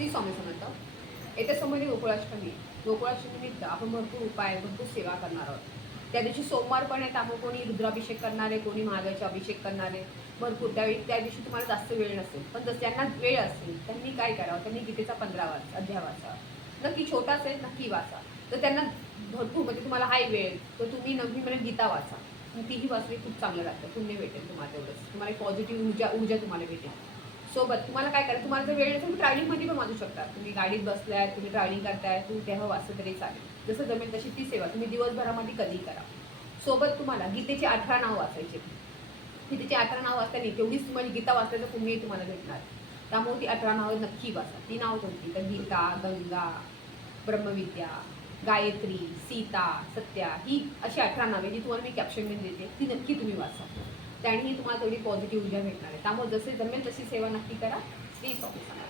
श्री स्वामी समर्थ. येत्या समोर गोकुळाष्टमी. गोकुळाष्टमीनिमित्त आपण भरपूर उपाय, भरपूर सेवा करणार आहोत. त्या दिवशी सोमवार पण आहे, त्यामुळे कोणी रुद्राभिषेक करणारे, कोणी महादेवाचा अभिषेक करणारे भरपूर. त्या दिवशी तुम्हाला जास्त वेळ नसेल, पण जर ज्यांना वेळ असेल त्यांनी काय करावं, त्यांनी गीतेचा 15 अध्याय वाचा. नक्की छोटा असेल, नक्की वाचा. तर त्यांना भरपूर म्हणजे तुम्हाला हाय वेळ तर तुम्ही नवीन म्हणजे गीता वाचा. तीही वाचली खूप चांगलं लागतं, पुण्य भेटेल तुम्हाला. तेवढंच तुम्हाला पॉझिटिव्ह ऊर्जा तुम्हाला भेटेल. सोबत तुम्हाला काय करायचं, तुम्हाला जर वेळ नसेल तुम्ही ट्रॅव्हलिंगमध्ये पण वाचू शकता. तुम्ही गाडीत बसलाय, तुम्ही ट्रॅव्हलिंग करताय, तुम्ही तेव्हा वाचलं तरी चालेल. जसं जमेल तशी ती सेवा तुम्ही दिवसभरामध्ये कधी करा. सोबत तुम्हाला गीतेची 18 नाव वाचायचे. गीतेची 18 नाव वाचताना तेवढीच तुम्हाला गीता वाचल्याचं पुण्य तुम्हाला भेटणार. त्यामुळे ती 18 नावं नक्की वाचा. ती नाव कोणती तर गीता, गंगा, ब्रह्मविद्या, गायत्री, सीता, सत्या, ही अशी 18 नावे जी तुम्हाला मी कॅप्शनमध्ये देते ती नक्की तुम्ही वाचा. त्यानेही तुम्हाला तेवढी पॉझिटिव्ह ऊर्जा भेटणार आहे. त्यामुळे जसे जमेल तशी सेवा नक्की करा. श्री स्वामी समर्थ.